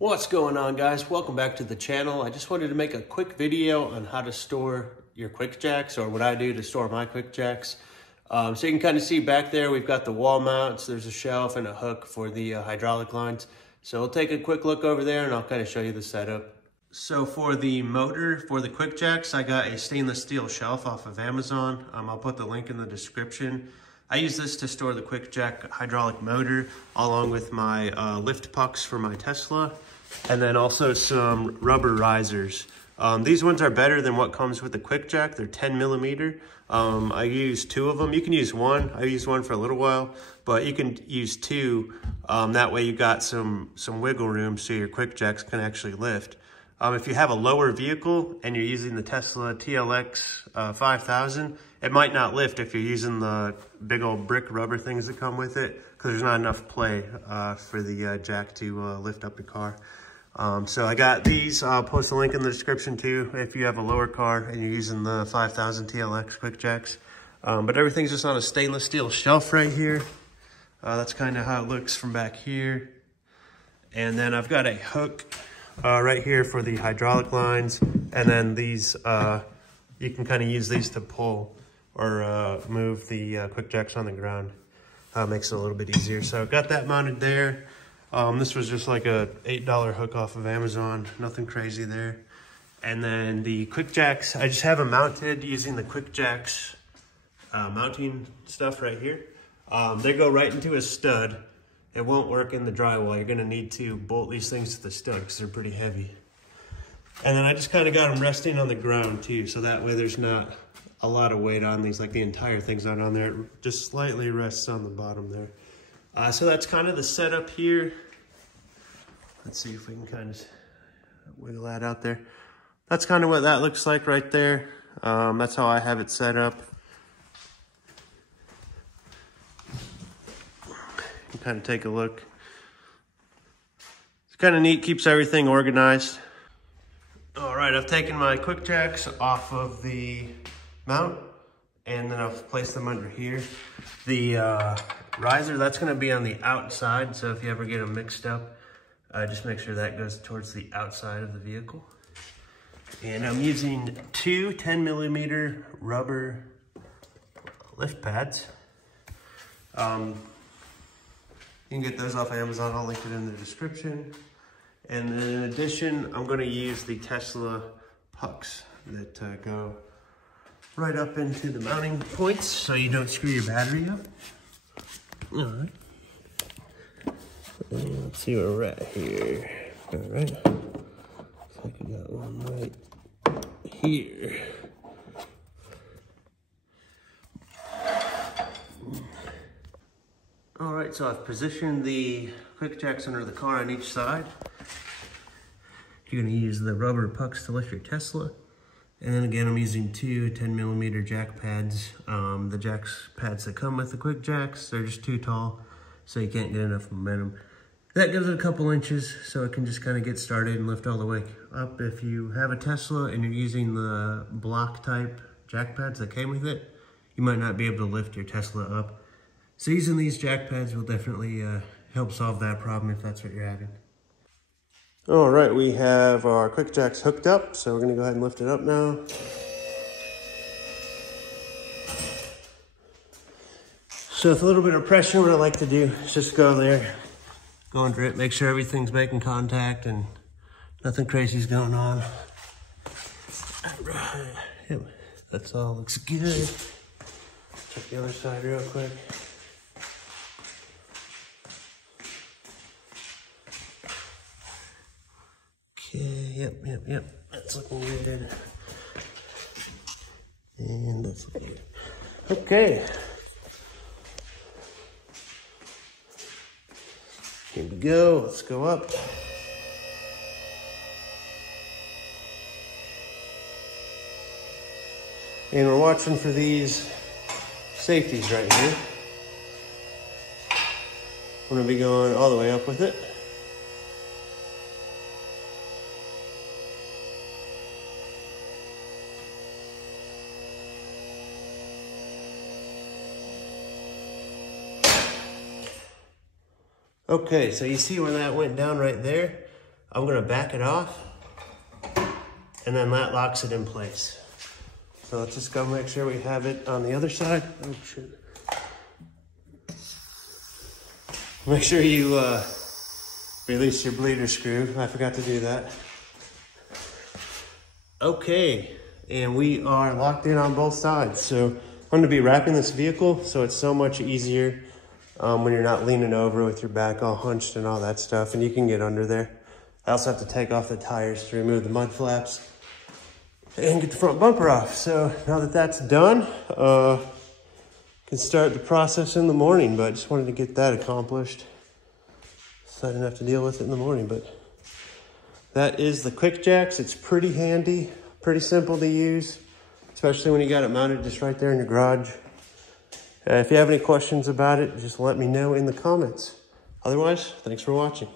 What's going on, guys? Welcome back to the channel. I just wanted to make a quick video on how to store your quick jacks, or what I do to store my quick jacks. So you can kind of see back there, we've got the wall mounts. There's a shelf and a hook for the hydraulic lines. So we'll take a quick look over there and I'll kind of show you the setup. So for the motor for the quick jacks, I got a stainless steel shelf off of Amazon. I'll put the link in the description. I use this to store the quick jack hydraulic motor along with my lift pucks for my Tesla, and then also some rubber risers. These ones are better than what comes with the quick jack. They're 10 millimeter. I use two of them. You can use one. I used one for a little while, but you can use two. That way you got some wiggle room so your quick jacks can actually lift. If you have a lower vehicle and you're using the Tesla TLX5000, it might not lift if you're using the big old brick rubber things that come with it, because there's not enough play for the jack to lift up your car. So I got these. I'll post a link in the description too if you have a lower car and you're using the 5000 TLX quick jacks. But everything's just on a stainless steel shelf right here. That's kind of how it looks from back here. And then I've got a hook right here for the hydraulic lines, and then these you can kind of use these to pull or move the quick jacks on the ground. Makes it a little bit easier. So I've got that mounted there. This was just like a $8 hook off of Amazon, nothing crazy there. And then the quick jacks, I just have them mounted using the quick jacks mounting stuff right here. They go right into a stud. It won't work in the drywall. You're gonna need to bolt these things to the stud because they're pretty heavy. And then I just kind of got them resting on the ground too, so that way there's not a lot of weight on these, like the entire thing's not on there. It just slightly rests on the bottom there. So that's kind of the setup here. Let's see if we can kind of wiggle that out there. That's kind of what that looks like right there. That's how I have it set up. You kind of take a look. It's kind of neat, keeps everything organized. All right, I've taken my quick jacks off of the mount, and then I've placed them under here. The riser, that's gonna be on the outside, so if you ever get them mixed up, just make sure that goes towards the outside of the vehicle. And I'm using two 10 millimeter rubber lift pads. You can get those off Amazon. I'll link it in the description. And then in addition, I'm going to use the Tesla pucks that go right up into the mounting points so you don't screw your battery up. All right. And let's see where we're at here. All right. Looks like I got one right here. All right, so I've positioned the quick jacks under the car on each side. You're gonna use the rubber pucks to lift your Tesla. And then again, I'm using two 10 millimeter jack pads. The jacks pads that come with the quick jacks, they're just too tall, so you can't get enough momentum. That gives it a couple inches, so it can just kind of get started and lift all the way up. If you have a Tesla and you're using the block type jack pads that came with it, you might not be able to lift your Tesla up. So using these jack pads will definitely help solve that problem if that's what you're having. All right, we have our quick jacks hooked up, so we're gonna go ahead and lift it up now. So with a little bit of pressure, what I like to do is just go there, go under it, make sure everything's making contact and nothing crazy's going on. All right, yep, that's all looks good. Check the other side real quick. Okay, yep. That's looking good. And that's looking good. Okay. Here we go. Let's go up. And we're watching for these safeties right here. I'm gonna be going all the way up with it. Okay, so you see where that went down right there? I'm gonna back it off, and then that locks it in place. So let's just go make sure we have it on the other side. Oh shit. Make sure you release your bleeder screw. I forgot to do that. Okay, and we are locked in on both sides. So I'm going to be wrapping this vehicle so it's so much easier when you're not leaning over with your back all hunched and all that stuff, and you can get under there. I also have to take off the tires to remove the mud flaps and get the front bumper off. So now that that's done, can start the process in the morning, but I just wanted to get that accomplished so I didn't have to deal with it in the morning. But that is the Quick Jacks. It's pretty handy, pretty simple to use, especially when you got it mounted just right there in your garage. If you have any questions about it, just let me know in the comments. Otherwise, thanks for watching.